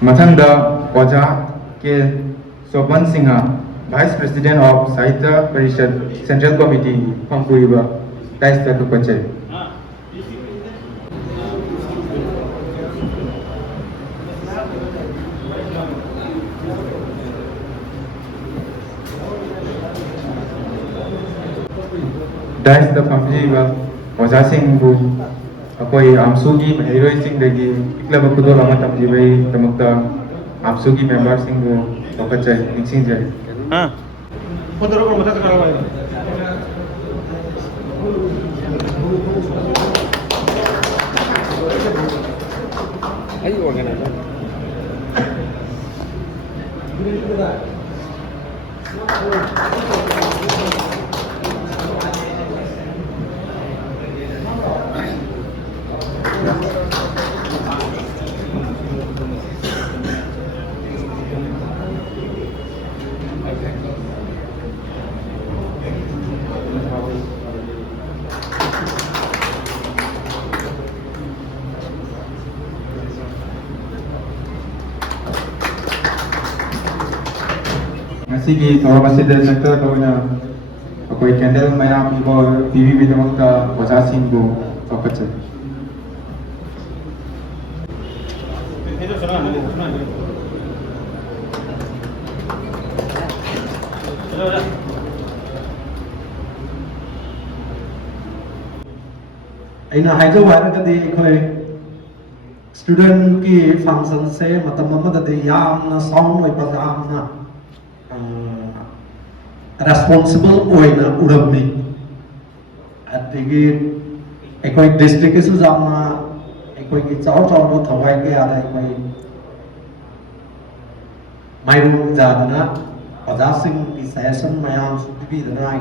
मथंग ओजा के सोपन Singh vice president of साहित्य परिषद सेंट्रल कमिटी पंपुब टाइस पचे डाइस पंपीब ओजा अखोई आमसुगी महरोई इक्लब खुदोल तमजीबईदमक आमसुगी मेंबर वकचे निजे अखोई कैंडल मैम पीबीदमक ओजा वकचे स्टूडेंट की फंक्शन से साउंड रेस्पॉन्सिबल उड़मी डिस्ट्रिक्ट चाव चाव थवाई क्या माइरूम जादना ओजा की सजेशन मैम पीबीदना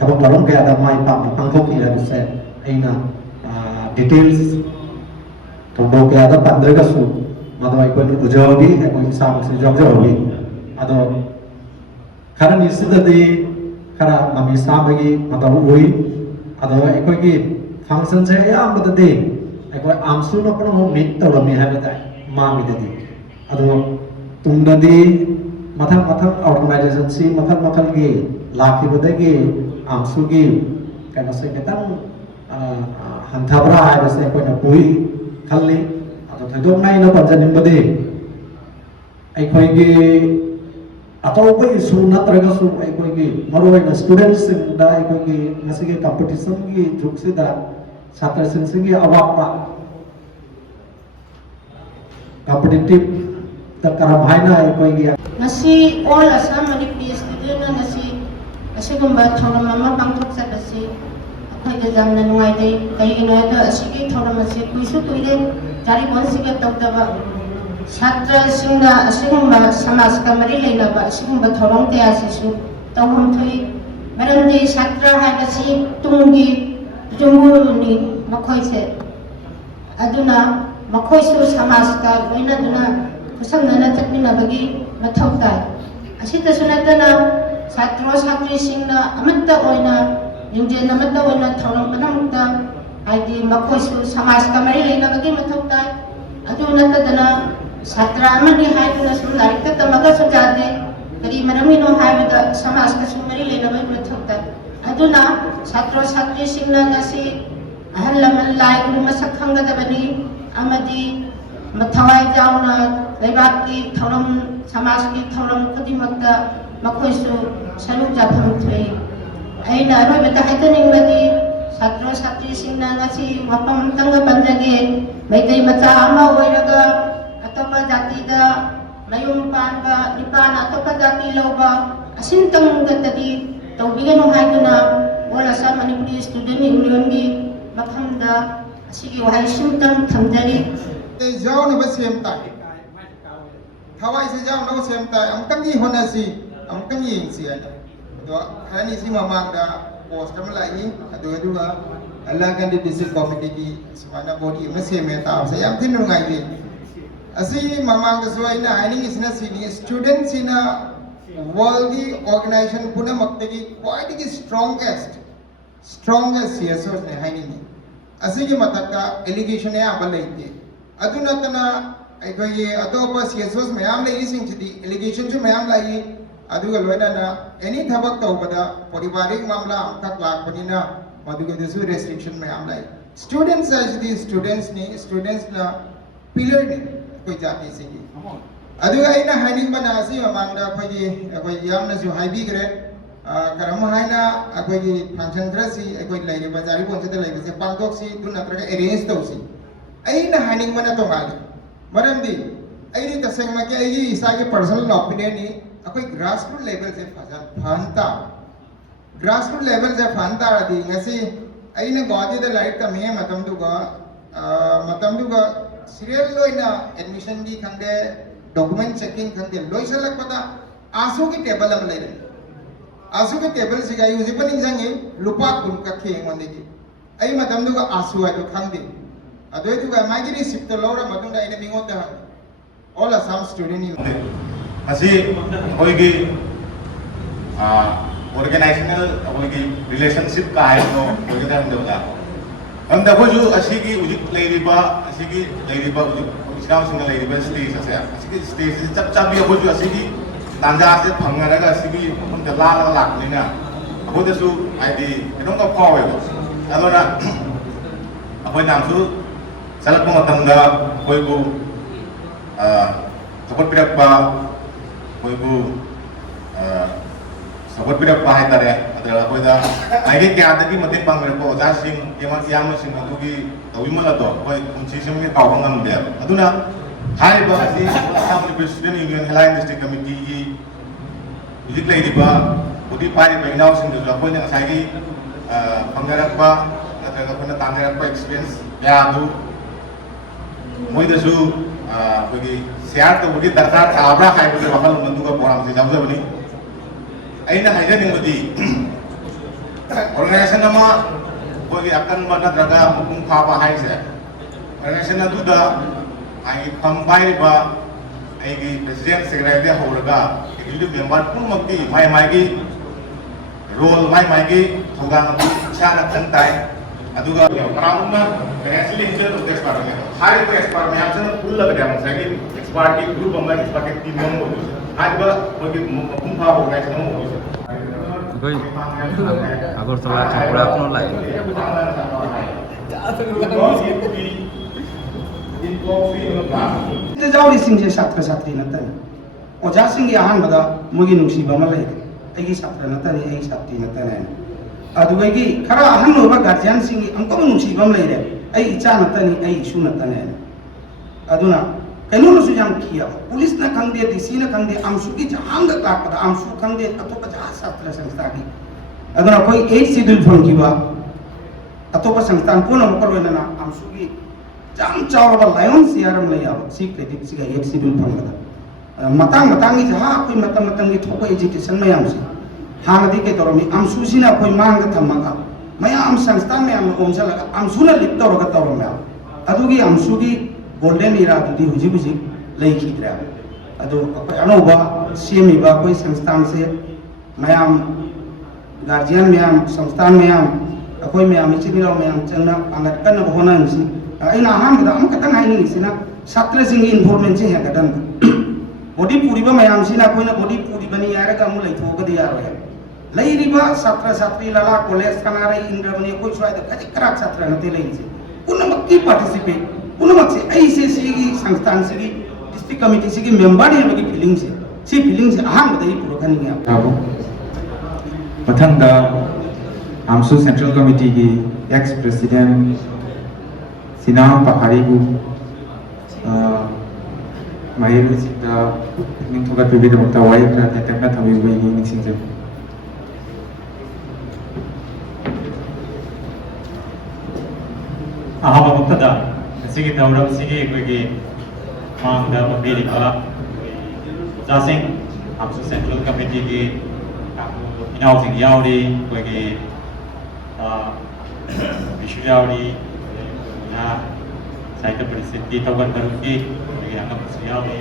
थबक थौरम क्या माई पापना पांथोखी डिटेल्स थोड़ो क्या पंद्रगसु उजवी इसामसे जौजवी अदो खर निश्चितदी खर ममी साबगी मतौ उई अदो अखोई फंक्शन से अयाबदी आमसु नपन मीट तौरमी है मामीदी अदो तुंगदी मथल मथल ऑर्गेनाइजेशन सी मथल मथल की लाखिबदगी आमसुगी कनसे खतंग हंथबरा है अखोई पुई खल्ली अदो थोदों नाइन पंजनिबदी अखोई अतौप इशू नत्रगसु स्टूडेंट्स कंपटीशन की जुगसीद छात्र अवाब कॉम्पिटिटिव करम ऑल असम मणिपुरी स्टूडेंट थौरम पांथोक्चबसी नुंगाइदे कईगिनो थौरम कुछ कुरे जारीबोन तौदब छात्र समाज का मरी लेना थौरम क्या तौम थी मरमदी छात्र है तुंगी जुमुनी मखोइसे समाज का लोइना खुसमना चटमीनबगी मथौ ताई नतना छात्र छात्री युजेन थौरम समाज का मरी लेना मथौ ताई नतना छात्र सूम लाइक तमगसु जादे करी मरमिनो समाज का मरी लेना मथौ छात्र छात्री अहल लमन लाई गुरु मसक खंगदबनी थवाई जाउना लेबाक की थौरम समाज की थौरम खुदिमक्ता मखोइसु सरुक जाफम थई अइना अरोबता हैतनिंगबदी छात्र छात्री वफम तंग पंजगे मैतै मचा अमा ओइरगा अतोप जाति मयूम पानबा निपान अतोप जाति लौबा असिंतंगतदी तौबिगनु हाइदुना all Assam Manipuri student union की मफमदा असिगी वहाई सिंतंग थमजरी जाउनब सेमता थवाई से जाउनब सेमता अमतंगी होनसी अमतंगी यिंसी अदो खरनी सि ममांगदा पोस्ट अम लाई अदुगा अल्लाह कैंडी डिस्ट्रिक्ट कमिटी की सुमाना बॉडी में सेमे ताबसे याम थिन नुंगाई असी ममांग सोइना हाइनिंग इसना सिनी स्टूडेंट सिना वर्ल्ड की ऑर्गेनाइजेशन पुना मक्ते की क्वाइट की स्ट्रॉन्गेस्ट सीएसओ ने हाइनिंग असी की मतका एलिगेशन है अब लेते अदुनतना ꯑꯩꯈꯣꯏꯒꯤ ꯑꯇꯣꯞꯄ ꯁꯤꯑꯦꯁꯑꯣꯁ ꯃꯌꯥꯝ ꯂꯩꯔꯤꯁꯤꯡꯁꯤꯗꯤ ꯑꯦꯂꯤꯒꯦꯁꯟꯁꯨ ꯃꯌꯥꯝ ꯂꯥꯛꯏ ꯑꯗꯨꯒ ꯂꯣꯏꯅꯅ ꯑꯦꯅꯤ ꯊꯕꯛ ꯇꯧꯕꯗ ꯄꯥꯔꯤꯕꯥꯔꯤक मामला ꯑꯃꯈꯛ ꯂꯥꯛꯄꯅꯤꯅ ꯃꯗꯨꯒꯤꯗꯁꯨ ꯔꯦꯁꯇ꯭ꯔꯤꯛꯁꯟ ꯃꯌꯥꯝ ꯂꯥꯛꯏ ꯁ꯭ꯇꯨꯗꯦꯟꯠꯁ ꯍꯥꯏꯁꯤꯗꯤ ꯁ꯭ꯇꯨꯗꯦꯟꯠꯁꯅ ꯄꯤꯂꯔꯅꯤ ꯑꯩꯈꯣꯏ ꯖꯥꯇꯤꯁꯤꯒꯤ ꯑꯗꯨꯒ ꯑꯩꯅ ꯍꯥꯏꯅꯤꯡꯕꯅ ꯑꯁꯤ ꯃꯃꯥꯡꯗ ꯑꯩꯈꯣꯏ ꯌꯥꯝꯅꯁꯨ ꯍꯥꯏꯕꯤꯈ꯭ꯔꯦ ꯀꯔꯝ ꯍꯥꯏꯅ ꯑꯩꯈꯣꯏꯒꯤ ꯐꯪꯁꯟ ꯈꯔꯁꯤ ꯑꯩꯈꯣꯏ ꯂꯩꯔꯤꯕ ꯖꯥꯔꯤꯕꯣꯟꯁꯤꯗ ꯂꯩꯕꯁꯦ ꯄꯥꯡꯊꯣꯛꯁꯤ ꯑꯗꯨ ꯅꯠꯇ꯭ꯔꯒ ꯑꯦꯔꯦꯟꯖ ꯇꯧꯁꯤ ꯑꯩꯅ ꯍꯥꯏꯅꯤꯡꯕꯅ ꯇꯣꯉꯥꯜꯂꯤ ꯃꯔꯝꯗꯤ ꯑꯩꯗꯤ ꯇꯁꯦꯡꯃꯛꯀꯤ ꯑꯩꯒꯤ ꯏꯁꯥꯒꯤ ꯄꯔꯁꯣꯅꯦꯜ ꯑꯣꯄꯤꯅꯤꯌꯟꯅꯤ ꯑꯩꯈꯣꯏ ꯒ꯭ꯔꯥꯁꯔꯨꯠ ꯂꯦꯚꯦꯜꯁꯦ ꯐꯍꯟ ꯇꯥꯕ ꯒ꯭ꯔꯥꯁꯔꯨꯠ ꯂꯦꯚꯦꯜꯁꯦ ꯐꯍꯟ ꯇꯥꯔꯗꯤ ꯉꯁꯤ ꯑꯩꯅ ꯒꯨꯋꯥꯍꯥꯇꯤꯗ ꯂꯥꯏꯔꯤꯛ ꯇꯝꯃꯤꯉꯩ ꯃꯇꯝꯗꯨꯒ ꯁꯤरिꯌꯦꯜ ꯑꯣꯏꯅ ꯑꯦꯗꯃꯤꯁꯟꯒꯤ ꯈꯪꯗꯦ ꯗꯣꯀꯨꯃꯦꯟ ꯆꯦकिꯡ ꯈꯪꯗꯦ ꯂꯣꯏꯁꯤꯜꯂꯛꯄꯗ आंसू की टेबल हम ले रहे आंसू की टेबल से गई उसे पर निजांगे लुपा कुन का खें वाले की आई मतलब दुगा आंसू है तो खांगे अदोई दुगा माइगी रिसिप्ट तो लौरा मतलब दा इन्हें बिंगों दा all Assam student ही असी होएगी organizational होएगी relationship का है तो होएगी दा हम दोगा हम देखो जो असी की उजित लेरीबा उजित इस्लाम सिंगल लेरीबा स्टेज ऐसे असी की स्टेज से चप भी हो जो असी की तांजा से फंगना का असी की हम जला लाग लेना अब तो सु आईडी इधर का पाव है अलो ना अब नाम सु सलक में तंगा कोई को support pirappa koibu support pirappa hai tare adala koida aige kya adagi mate pangmerko oja sing yama sing adugi tawimala to koi kunchi sim ke kawang amde aduna hai ba asi assam president union helai district committee gi ujik lai diba budi pari bainaw sing du koi na asai pangmerakpa adaga koi na tangerakpa experience ya adu moi da su kogi share तो बुरी दरकार आबरा खाई बुरी वकल मंदु का programme से जाऊँ बनी ऐना है जब इंगोदी ऑर्गेनाइजेशन नमा कोई अकन बना दरगा मुकुम खापा है से ऑर्गेनाइजेशन ना दूधा आई कंबाइन बा आई की प्रेसिडेंट सेक्रेटरी होगा इल्लू मेंबर पुन मक्की माई की रोल माई की थोड़ा ना चार तंताई अदुगा करामुना फाइनेंशियल इंजीनियर तो एक्सपर्ट है हाई को एक्सपर्ट में आपसे फुल लग गया मुझे कि एक्सपर्ट की ग्रुप हमला एक्सपर्ट की टीम में हो आज बा कोई मुंफा हो गया इसमें हो कोई अगर तो आज पूरा अपना लाइव ते जावरी सिंह जे छात्र छात्री नतन ओजा सिंह याहान बदा मुगी नुसी बमा ले एगी छात्र नतन एगी छात्री नतन अदुगी खरा अहन होबा गार्जियन सिंह अंको नुसी बम ले रे आई इचा नतन आई इशू नतन अदुना कनो नुसु जाम किया पुलिस ना खंगदे डीसी ना खंगदे आमसु की जहांग कापदा आमसु खंगदे अतोपा जहा छात्र संस्था की अदुना कोई 8 शेड्यूल फंगिवा अतोपा संस्थान पुनः मकरवेना आमसु की जाम चावरबा लायन सियारम ले याव सी क्रेडिट सिगा 8 शेड्यूल फंगदा मतंग की जहा कोई मतंग की थोको एजुकेशन में आमसु हानदी के तौर में आमसुसिना कोई मांग थमगा मयाम संस्थान में आम ओमसलगा आमसुना लिप तौरगा तौर में अदुगी आमसुगी गोल्डन इरा दुदी हुजी हुजी लेखिद्रा अदो अनोबा सीएमबा कोई संस्थान से मयाम गार्जियन मयाम संस्थान मयाम अकोई मयाम इचिनिलो मयाम चंगना अंगत कन होनांसी अइना हामदा अम कतन हाइनिसिना छात्र सिंह इन्वॉल्वमेंट से हेगदन बॉडी पूरीबा मयाम सिना कोइना बॉडी पूरीबनी यारगा मु लेथोगदि यारो लैरिबा छात्र छात्री लाला कॉलेज थानारे इंद्रमनी कोई स्वायद खजि करा छात्र नते लेइसे पुनमक्की पार्टिसिपेट पुनमक से ऐसे सिगी संस्थान सिगी डिस्ट्रिक्ट कमिटी सिगी मेंबर ने बगी फीलिंग से अहम बदई पुरखनी है मथंगा आमसु सेंट्रल कमिटी की एक्स प्रेसिडेंट सिनाम पहाड़ी को माहिर सिंह निथुगा पिबी दमता वाई करा तेतना थमी वही निसिंग से अहम मुक्तदा सिगी तौरम सिगी कोई मांगदा मबीरिका जासिंग आमसु सेंट्रल कमिटी की इनाउ सिंह यावरी कोई विशु यावरी ना साइट परिस्थिति तौर करुकी कोई अंगम यावरी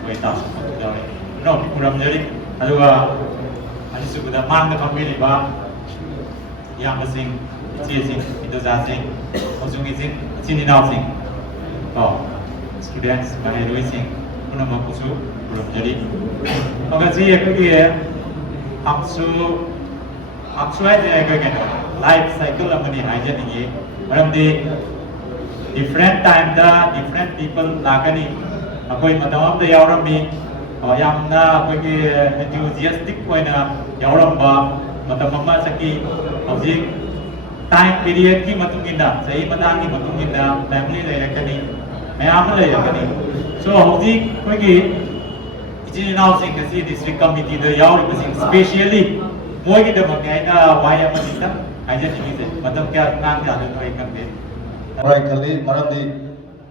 कोई तासु यावरी नो पुरम जरी अदुगा अनिसुगदा मांगदा मबीरिबा याम सिंह इचे सिंह इदो जासिंग ओजुंगी सिंह चिनिनाउ Singh students mahairoising punamakusu puramjari agasi ekoi amsu hai ekoi life cycle amani haijani maramdi different time da different people lakani akoi madam amda yaurami yamna akoi ki enthusiastic oina yauramba madam amma saki hojik time period ki matungina sahi madang ki matungina family lairakani mayam lairakani so hojik akoi ki ijinau sing kasi district committee da yauribasing specially moi ki damak aina why amadita haijani se madam kya nang ja do ai kan be Right, kali maram di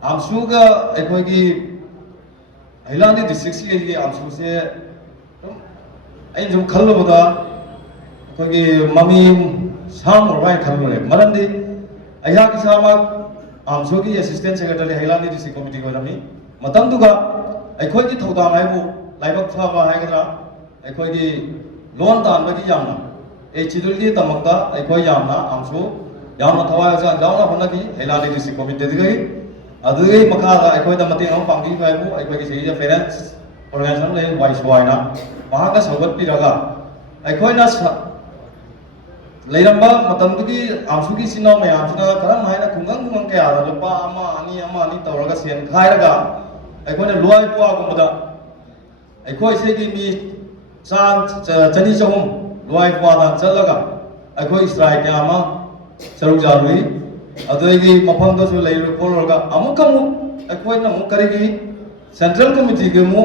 amsu ga ekoi ki Hailandi district si ki amsu se ai jum khallo boda ekoi ki mami sam rai khallo le maram di aya ki sama amsu ki assistant secretary Hailandi district committee ko rami matam du ga ekoi ki thoda mai bu laibak pha ba hai ga ekoi ki loan tan ba ki yamna e chidul ki tamakta ekoi yamna amsu यावना थवा जा यावना होना की हेलाली district committee दिगई अदुई मखादा अखोय the मते हम पांगी बायबु अखोय की सेही parents organisation ले vice वाइना वहां का सौगत पिरगा अखोय ना लेरंबा मतम दुगी आमसु की सिनो में आमसुना करम हायना खुंगंग के आ लपा अमा अनि तवरगा सेन खायरगा अखोय ने लोय पुआ गुमदा अखोय से की मी चान चनी चहुम लोय पुआ दा चलगा अखोय strike Yamaha Saruk Jalui, Adagi Mapanga to Lay Pologa, Amukamu, a quite a Mukarigi, Central Committee Gamu,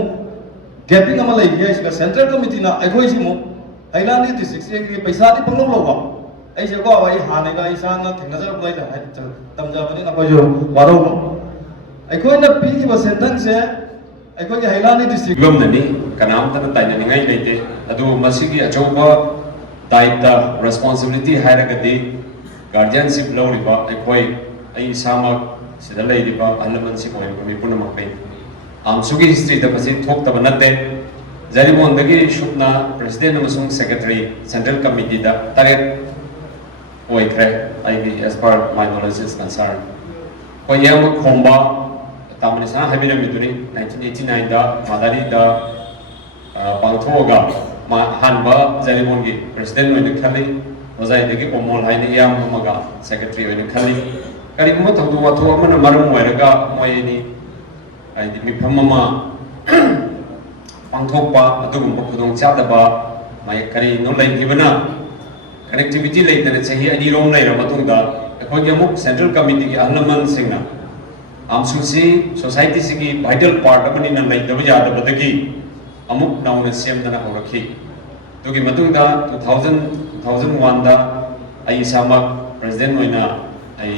Gapping a Malay, yes, Central Committee na Egoismo, Hailandi to 68 Paisati Pangolova. I shall go away, Hanaga Isana, another place, Tamjabin Apajo, Waro. I quite a pig was sentence, I quite a Hailandi district. Gumnani, Kanam, Tiny, Adu Masiki, Achoba, Taita, responsibility, Haragati. Guardianship lawriba ekoi ai sama sida leiriba alaman si moi mi punama pe amsugi history da pasi thok ta banate jaribon dagi shupna president amasung secretary central committee da taret oi kre ai as per my knowledge is concerned ko yam khomba tamani sa habira miduri 1989 da madari da pangthoga ma hanba jaribon gi president moi khali Ozai degi omol haine yam maga secretary oina khali kari mo thadu watho amana maram wairaga moyeni ai di mi phamma pangthokpa adugum khudong chadaba mai kari no lai gibana connectivity lai tane chahi ani rom lai ra matungda ekoi amuk central committee ki ahlaman singna amsusi society sigi vital part amani na lai dabja da badagi amuk nauna sem dana horakhi to ki matungda 2001 da ai sama president oina ai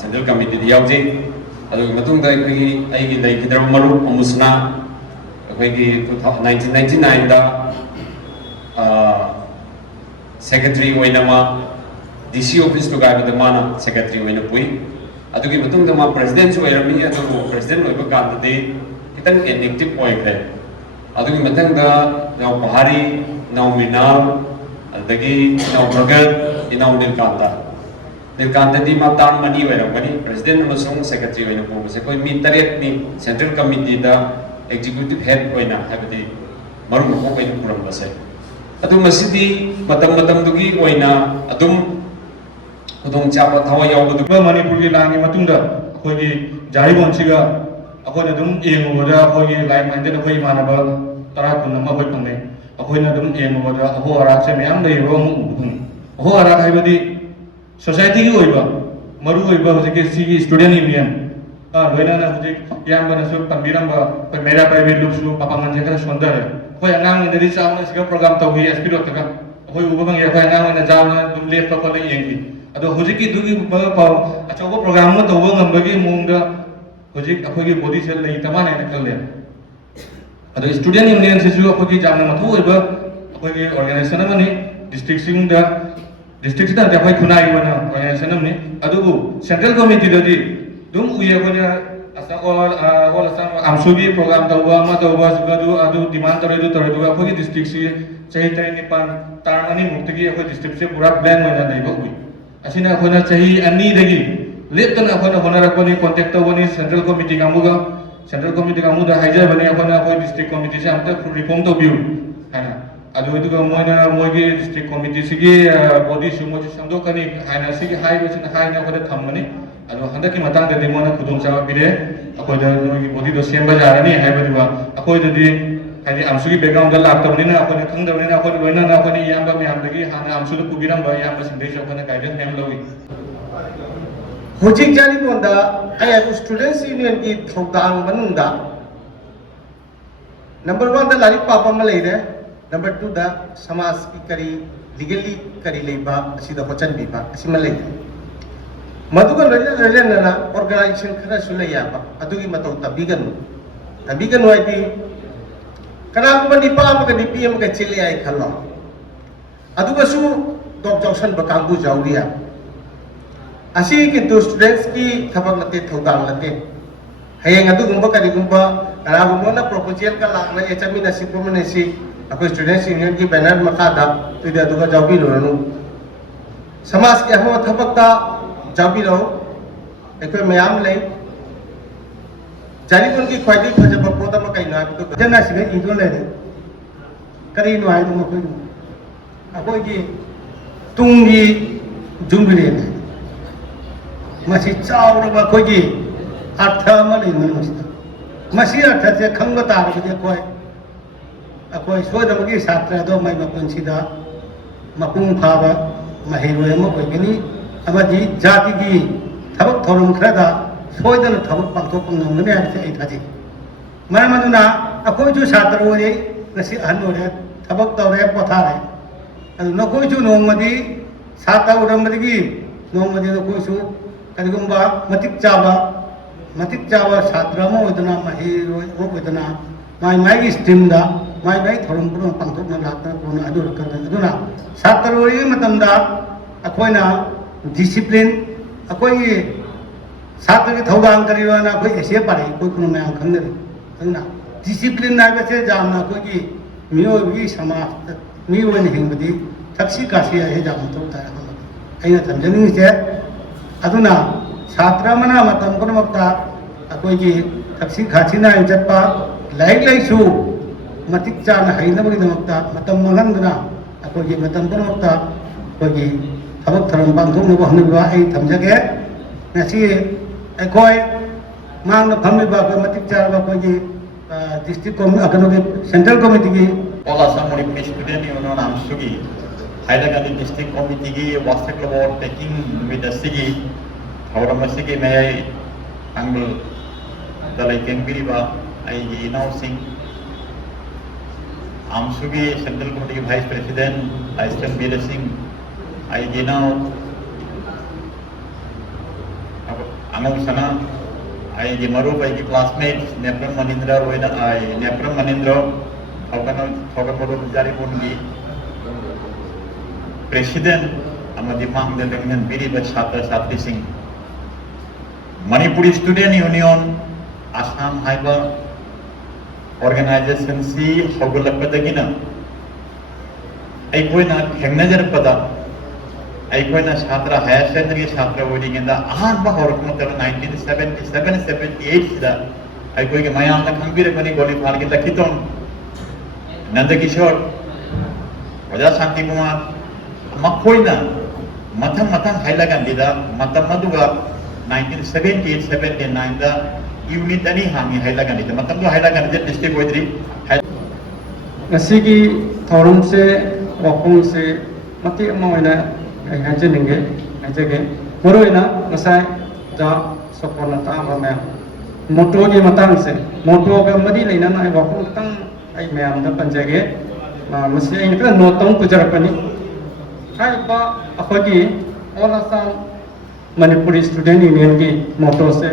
central committee di yauji adu matungda ai gi lai kidar maru amusna ai gi 1999 da secretary oina ma DC office to ga da mana secretary oina pui adu gi matungda ma president so erami adu president oiba kan de kitang inactive oi kre adu gi matungda na bahari na minal adagi na pragat ina nilkanta di matam mani wairangani president amasung secretary oina po se koi mi taret ni central committee da executive head oina habati marum ko kai puram base adu masidi matam dugi oina adum kudong chapa thawa yawdu Manipur ki langi matungda khoi gi jaribon siga akoi adum yengoda khoi gi lai minded khoi manaba tara kun ma khoi pangai akoi na adum yengoda aho ara se myam dei ro mu aho ara haibadi society ki oiba maru oiba hojike si student union loina na hojik yam bana so tambiram ba mera private look su papangan jeka sondar khoi angang ni dari sauna siga program tau hi aspiro taka khoi uba bang ya khoi angang na jauna dum lep pa le yengi ado hojiki dugi ba pa achoba program ma tau ngam bagi mungda hojik akhoi gi body cell lei tamane na kalle ado student union se su akhoi gi jamna mathu oiba akhoi gi organization amani district sing da district da akhoi khunai wana organization amni adu central committee da di dum uya konya asa all asam amsubi program tauba ma tauba sugadu adu demand tore akhoi gi district si chahi tai nipan tarmani muktigi akhoi district se pura plan wana dai ba ui asina akhoi na chahi ani dagi लेप्तना अखोना होनारकपनि contact तौबनि central committee कामुगा central committee कामुदा हाइजबनि अखोना अखोई district committee से अमता रिफॉर्म तौबिउ हाना अदुगुदुगा मोइना मोइगी डिस्ट्रिक्ट कमिटी सिगी बॉडी सुमोजि संदोकनि हाइना सिगी हाइबसिना हाइना अखोदा थम्मनि अदु हंदकी मतंगदि मोना खुदुम चावा पिरे अखोदा मोइगी बॉडी दो सेम्बा जारानि हाइबदुगा अखोइददि हाइदि आमसुगी बैकग्राउंड दा लाक्तबनिना अखोना खंगदबनिना अखोना लोइना अखोनी यामबा म्यामदगी हाना आमसुदा पुबिरंबा यामबा सिंदेश अखोना गाइडेंस मैम लौई होजिक जारी बोंदा आया स्टूडेंट्स यूनियन की थौदांग मनुंदा नंबर 1 दा लारिक पापा म लेरे नंबर 2 दा समाज की करी लीगली करी लेबा असिदा होचन बिबा असिमा ले मधुगा रजनना ऑर्गेनाइजेशन खरा सुलैयाबा अदुगी मतौ तबिगन वाइदी कनागुबा निपा अमगा निपी अमगा चिले आइ खल्लो अदुगा सु डॉक जॉक्सन बकांगु जाउरिया असी किंतु स्टूडेंट्स की थबक लते थौदांग लते हयेंग अदुगुंबा करिगुंबा कनागुंबा प्रपोजल का लाखना एचमिना सिपोमनेसी अखोई स्टूडेंट्स यूनियन की बैनर मखादा तुदे अदुगा जाउबी लोरनु समाज के हम थबकता जाउबी रो एकोय मयाम ले जारी उनकी ख्वाइदी फजब पोता म कइना तो जना सिगे इदो ले करी नो आइदो मखोई अखोई की तुंगी जुंगरे ने मसी चाउरबा खोगी अर्थ म लेनु मसी अर्थ से खंग तारबदि अखोई सोदमगी छात्र दो मै मपुंसिदा मपुंग फाबा महिरोय म ओइगनी अमदि जाति की थबक थोरम खरदा सोदन थबक पांथोक ngमने आसे ai थाजी मरमदुना अखोई जो छात्र ओरे नसी अहन ओरे थबक तौरे पथारे अदु नखोई जो नोंगमदि छात्र उरमदि नोंगमदि नखोई करिगुंबा मतिक चावा छात्र म ओदना महिरोय ओदना माई माई स्ट्रीम दा माई माई थोरम पुरो पांथोकना लातना पुरो अदुना छात्र ओरी मतमदा अखोइना डिसिप्लिन अखोई छात्र की थौदांग करिवाना अखोई एसे पारे कोई कुनो मयाम खंगरे खंगना डिसिप्लिन नाबसे जामना कोई मियोबी समाज मियोन हिंगबदी थक्सी कासी है जाम तो ता अइना थंजनी से अदुना छात्र मना मतम पुनमक्ता अखोई की थक्सी खाचिना जत्पा लाइक लाइसु मतिक चाना हैनबगी दमक्ता मतम मगंदना अखोई की मतम पुनमक्ता अखोई की थबक थरम पांथोंनबो हनबा आई थमजगे नसी अखोई मांग फमिबा को मतिक चारबा कोई की डिस्ट्रिक्ट कनो के सेंट्रल कमिटी की All Assam Manipuri Student Union Amsugi, Hailakandi District Committee ki was about taking with the Sigi, Haudamasigi may I angle the like Kangiriba, I now sing Amsugi Central Committee Vice President, I still be the sing, I now Anusana, I Maru by the classmates, Nepram Manindra, I Nepram Manindra. Jari Bungi President Amadi Mang dengan Biri Bachata Satri Singh Manipuri Student Union Assam Haiba Organization C Hogulapadagina Aikoina Hegnajar Pada Aikoina Shatra Higher Secondary Shatra Wedding in the Ahamba Horkomotor 1977-78 Aikoika Mayan the Kambira Mani Goli Park the Kiton Nandkishore वजा शांति कुमार मखोइना मथम हाइलागंदिदा मतम मदुगा 1978-79 दा unit अनि हांगी हाइलागंदिदा मतम दो हाइलागंदि district ओइद्री नसीगी थौरम से वखों से मति अमोइना हाजनिंगे हाजगे मरोइना नसाय जा सपोनता अममे मोटो की मतंग से मोटो का मदी लेना ना वखों तंग आई मैम दा पंजागे मसी आई निकल नोटों पुजरपनी हाइबा अखोगी all Assam Manipuri student union की मोटो से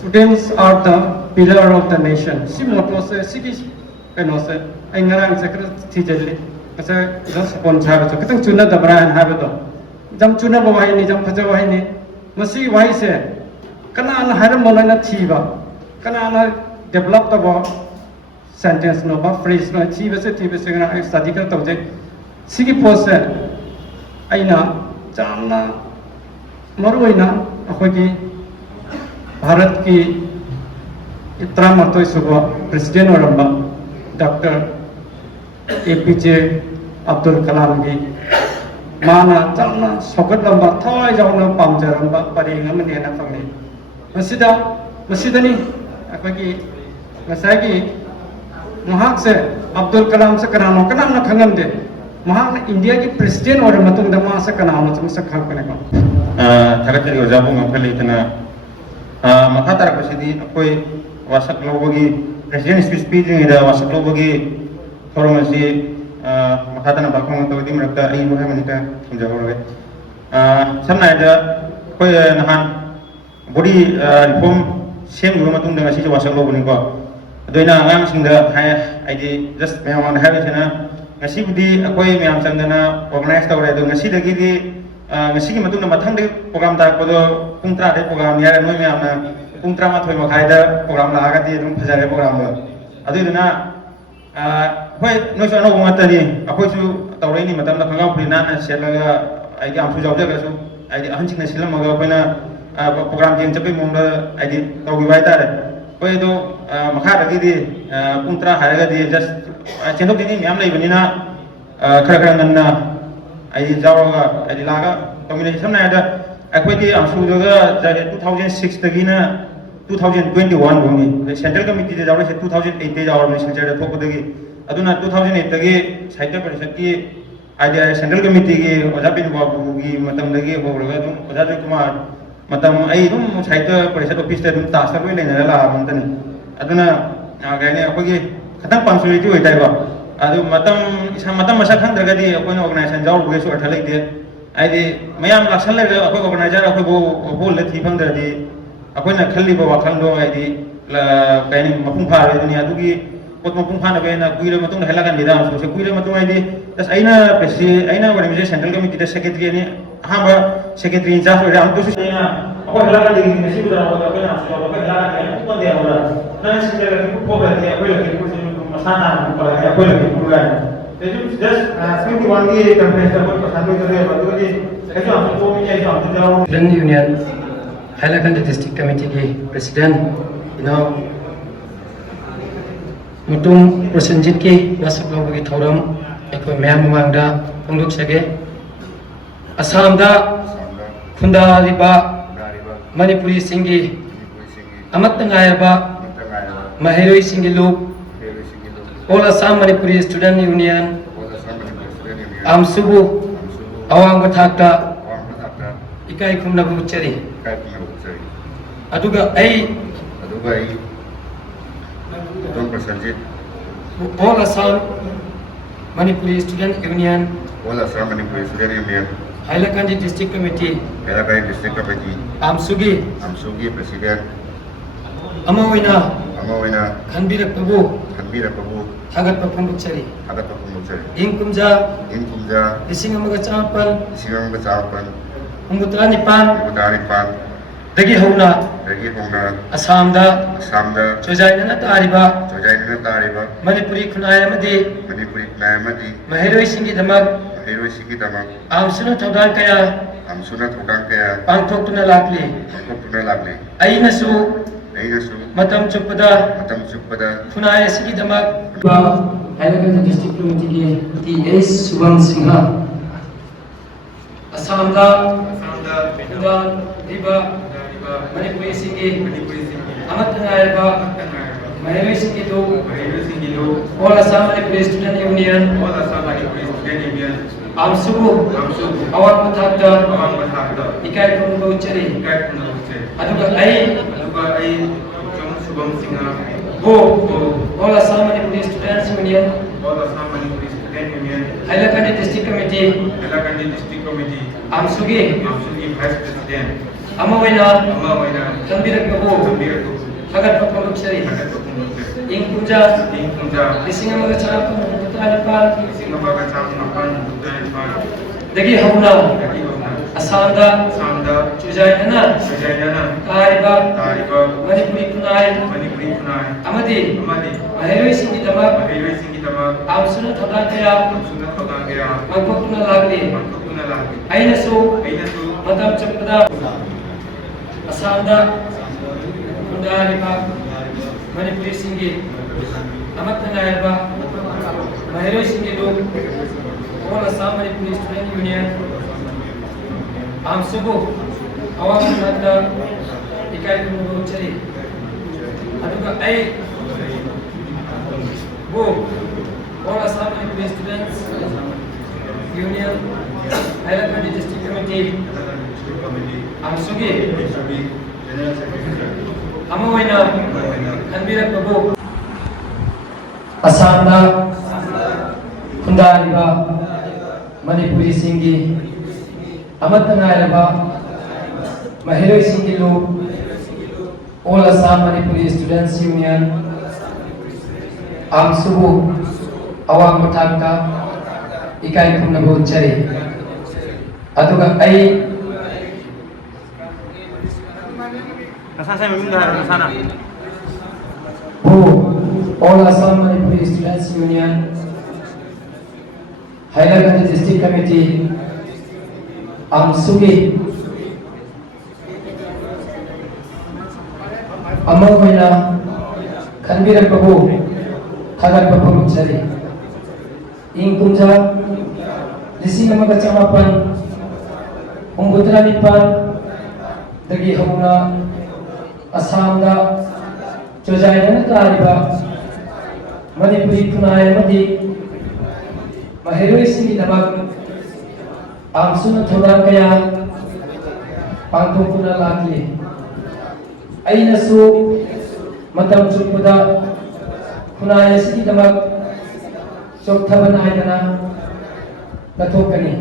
students are the pillar of the nation सी मोटो से सिगी कनो से आई ngaraang से कर थीजले ऐसे जस्ट स्पॉन्सर तो कितन चुना दबरान हाबे तो जम चुना बवाई नि जम फजा वाई नि मसी वाई से कना न हारम मोना थीबा कना न डेवलप तबो sentence no ba phrase no chi bese thi bese gana ai study kar tawje sigi post se aina jamna मरुना अखोगी Bharat की 13 सूब president होरंबा doctor APJ Abdul Kalam की माना चलना सौगटलंबा थवाई जावना पामजरंबा परेंग अमनेना फंगनी मसीदनी अखोगी ngसागी महाक से अब्दुल कलाम से कनानो कनाना खंगमदे महाक इंडिया की प्रेसिडेंट और मतुंग दमा से कनानो चम से खंगने को थगतरी ओजाबु ngफलेतना मखा तारकसिदी अखोई वासक लोबगी प्रेसिडेंट स्पीच पीजिंग दा वासक लोबगी थोरमसी मखातना बाखों तोदी मरकता आई वहा मनिका समझावरे समनायदा कोई नहान बॉडी रिफॉर्म सेम हुआ मतुंग दा ngasi वासक लोबनी को दोइना आंगाम सिंगा हाय आइदि जस्ट मेयाम हाबिसना ngasi बुदी अखोई मेयाम चंगना ऑर्गेनाइज तौरे दो ngasi दगी ngasi की मतुंग मथंग दे प्रोग्राम ता पदो पुंत्रा दे प्रोग्राम यार नोय मेयाम ना पुंत्रा मा थोय मखायदा प्रोग्राम लागा दि दुम फजारे प्रोग्राम लो अदुना होय नोय सनो गमतनी अखोयसु तौरेनी मतम दा खंगाव प्रिना ना सेलगा आइदि आमसु जावजगासु आइदि अहनसिंग सिलमगा पयना प्रोग्राम जेन चपे मोंदा आइदि तौगि बाय तारे होय दो मखा दगी पुंत्रा हायगा दि जस्ट चेंदो दिनी म्याम लेबनिना खरा खरा नन्ना आइदि जावगा आइदि लागा तमिने समना दा अखोयदि आमसुदगा जाय 2006 तगिना 2021 बोनी सेंट्रल कमिटी दे जावरे 2008 दे जावरे सिलचर थोपदगी अदुना 2008 तगी साहित्य परिषद की आइडिया सेंट्रल कमिटी की ओजाबिन बाबू की मतमदगी होरगा दुम ओजाजय कुमार मतम आई दुम साहित्य परिषद ऑफिस ते दुम तासर वे लेना ला मंतनी अदुना गायने अखोगी खतम पंक्चुअलिटी होय ताइबा अदु मतम मसा खंदरगदी अखोन ऑर्गेनाइजेशन जावबगे सु अर्थ लेते आइदि मयाम लाक्सन ले अखोय ऑर्गेनाइजर अखोय होल ले थी फंदरदी अखोयना खल्लिबा वाखंदो आइदि गायने मपुंग फारे दुनिया दुगी पोत मपुंग फाना बेना कुइरे मतुंग हेलागन दिदा सु कुइरे मतुंग आइदि दस आइना ऑर्गेनाइजेशन सेंट्रल कमिटी द सेक्रेटरी ने हाबा सेक्रेटरी इंचार्ज ओरे आम दोसु सेना अखोय हेलागन दिगी मेसी बुदा अखोय ना सु अखोय हेलागन ने पुपन दे होला ना सिंगर के पुपो दे अखोय लगे पुसि मसाना पर अखोय लगे पुरा जस्ट 21 की कॉन्फ्रेंस पर पसंद करे बदुदी ऐसे हम तो में जाई हम जाओ स्टूडेंट यूनियन हाईलाकंदी डिस्ट्रिक्ट कमिटी की प्रेसिडेंट मुतुम प्रसन्नजित की वासक लोगों थौरम अखोय मैम मांगदा फोंदोक सगे असमदा खुंदारिबा मणिपुरी सिंगी अमत नायबा महैरोई सिंगी लोग All Assam Manipuri Student Union Amsubu Awang Bathakta Ikai Kumnabu Cheri Aduga Ai All Assam Manipuri Student Union Hailakandi District Committee Amsugi President Amawina Khanbirak Babu Hagat Papung Cheri Inkumja Ising Amaga Chapan Umutra Nipan Dagi Hona Asamda Chojaina Tariba Manipuri Kunayamadi Mahiroi Singi Damag Amsuna Taudan Kaya Pangtok Tuna Lakli Aina Su Matam Chupada Funaya Sigi Damak Hailakandi District Committee की T.S. Subham Singha Asamda Pundan Riba Manipuri Singi Amat Nayaba Mahiroi Singi Do All Assam Manipuri Student Union Amsubu Awang Bathakta Ikai Kumnabu Cheri Aduga Ai Go All Assam Manipuri Students Union Hailakandi District Committee Amsugi Vice President Amawina Khanbirak Babu Hagat Papung Cheri Inkumja Ising Amaga Chapan Dagi Hona Asanda Chujaina Tariba Manipuri Kunai Amadi Mahiroi Singi Damak Amsuna Taudan Kaya Mangkok Tuna Lagli Aina Su ꯃꯇꯝ ꯆꯨꯞꯄꯗ ꯑꯁꯥꯝꯗ ꯈꯨꯟꯗꯥꯔꯤꯕ ꯃꯅꯤꯄꯨꯔꯤꯁꯤꯡꯒꯤ ꯑꯃꯠꯇ ꯉꯥꯏꯔꯕ ꯃꯍꯩꯔꯣꯏꯁꯤꯡꯒꯤ ꯂꯨꯞ All Assam Manipuri Student Union AMSUBU ꯑꯋꯥꯡꯕ ꯊꯥꯛꯇ ꯏꯀꯥꯏ ꯈꯨꯝꯅꯕ ꯎꯠꯆꯔꯤ ꯑꯗꯨꯒ ꯑꯩꯕꯨ All Assam Manipuri Students Union Hailakandi District Committee AMSUꯒꯤ ꯑꯃ ꯑꯣꯏꯅ ꯈꯟꯕꯤꯔꯛꯄꯕꯨ ꯑꯁꯥꯝꯗ ꯈꯨꯟꯗꯥꯔꯤꯕ ꯃꯅꯤꯄꯨꯔꯤꯁꯤꯡꯒꯤ ꯑꯃꯠꯇ ꯉꯥꯏꯔꯕ ꯃꯍꯩꯔꯣꯏꯁꯤꯡꯒꯤ ꯂꯨꯞ All Assam Manipuri Students Union AMSUꯕꯨ ꯑꯋꯥꯡꯕ ꯊꯥꯛꯇ ꯏꯀꯥꯏ ꯈꯨꯝꯅꯕ ꯎꯠꯆꯔꯤ ꯑꯗꯨꯒ All Assam Manipuri Students Union Hailakandi District Committee AMSUꯒꯤ ꯑꯃ ꯑꯣꯏꯅ ꯈꯟꯕꯤꯔꯛꯄꯕꯨ ꯊꯥꯒꯠꯄ ꯐꯣꯡꯗꯣꯛꯆꯔꯤ ꯏꯪ ꯀꯨꯝꯖꯥ 1967 ꯗꯒꯤ ꯍꯧꯅ ꯑꯁꯥꯝꯗ ꯆꯣꯖꯥꯏꯅꯅ ꯇꯥꯔꯤꯕ ꯃꯅꯤꯄꯨꯔꯤ ꯈꯨꯟꯅꯥꯏ ꯑꯃꯗꯤ ꯃꯍꯩꯔꯣꯏꯁꯤꯡꯒꯤꯗꯃꯛ AMSUꯅ ꯊꯧꯔꯥꯡ ꯀꯌꯥ ꯄꯥꯡꯊꯣꯛꯇꯨꯅ ꯂꯥꯛꯂꯤ ꯑꯩꯅꯁꯨ ꯃꯇꯝ ꯆꯨꯞꯄꯗ ꯈꯨꯟꯅꯥꯏ ꯑꯁꯤꯒꯤꯗꯃꯛ ꯆꯣꯛꯊꯕ ꯅꯥꯏꯗꯅ ꯀꯠꯊꯣꯛꯀꯅꯤ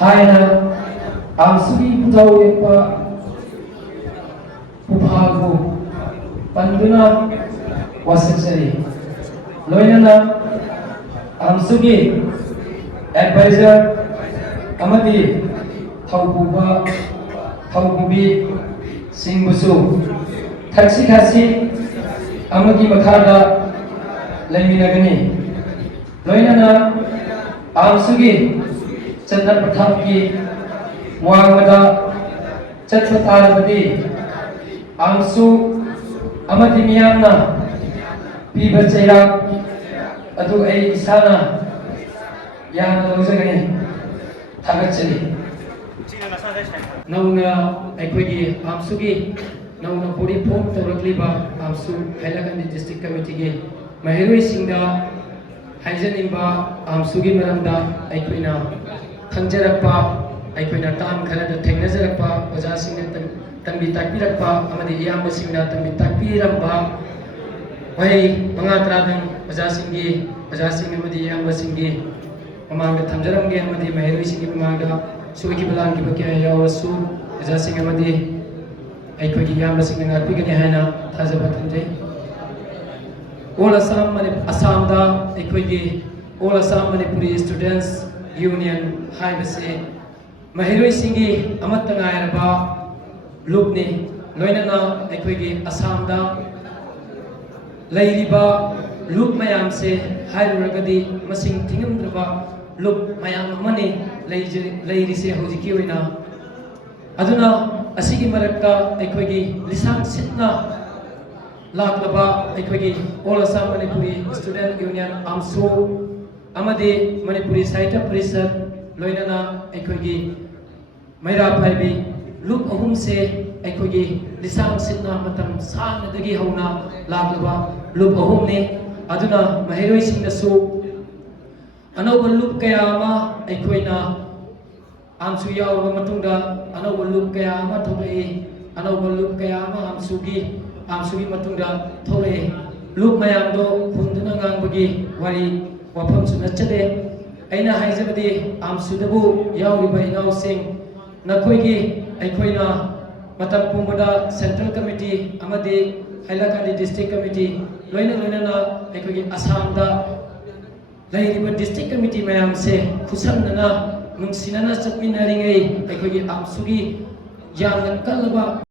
ꯍꯥꯏꯅ AMSUꯒꯤ ꯄꯨꯊꯧ ꯌꯦꯛꯄ ꯄꯨꯐꯥꯜꯕꯨ ꯄꯟꯗꯨꯅ ꯋꯥꯁꯛꯆꯔꯤ ꯂꯣꯏꯅꯅ AMSUꯒꯤ ꯑꯦꯗꯚꯥꯏꯖꯔ ꯑꯃꯗꯤ ꯊꯧꯄꯨꯕꯤ ꯁꯤꯡꯕꯨꯁꯨ ꯊꯛꯁꯤ ꯈꯥꯁꯤ ꯑꯃꯒꯤ ꯃꯈꯥꯗ ꯂꯩꯃꯤꯟꯅꯒꯅꯤ ꯂꯣꯏꯅꯅ AMSUꯒꯤ ꯆꯠꯅ ꯄꯊꯥꯞꯀꯤ ꯋꯥꯡꯃꯗ ꯆꯠꯄ ꯇꯥꯔꯕꯗꯤ AMSU amadi miyamna piba chairak adu ai isana yana lojagani thagachani nauna aikogi AMSUgi nauna body form tawrakliba AMSU Hailakandi District Committee gi mahiroi singda haijanimba AMSUgi maramda aikoina khangjarakpa aikoina tam kharada thengnajarakpa oja singna tambi takpirakpa amadi iyamba singna tambi takpiramba wai mangatradang oja singi iyamba singi mamanga thamjaramge amadi mahiroi singi mamanga suki balangi bakya yawasu oja singi amadi aikogi iyamba singna ngapigani haina thajaba thamjai All Assam Assamda aikogi All Assam Manipuri Students Union haibase mahiroi singi amatta ngairaba lupni loinana aikogi Assamda lairiba lup mayam se hairuragadi masing thingamdraba lup mayam amani lairi se hojiki oina aduna asigi marakta aikogi lisang sitna laklaba aikogi All Assam Manipuri Student Union AMSU amadi Manipuri Sahitya Parishad loinana aikogi maira phaibi lup ahum se aikogi lisang sitna matam sang dagi hauna laklaba lup ahum ne aduna mahiroi singnasu anoba lup kaya ama aikoina AMSU yawa matungda anoba lup kaya ama thobai anoba lup kaya ama AMSUgi matungda thobai lup mayam do phunduna ngangbagi wari wafam sunachade aina haijabadi AMSU dabu yawriba inau sing nakoigi aikoina matam pumbada Central Committee amadi Hailakandi District Committee loina na aikogi Assamda lairiba District Committee mayam se khusamnana nungsinana chatminaringai aikogi AMSUgi yamna kalaba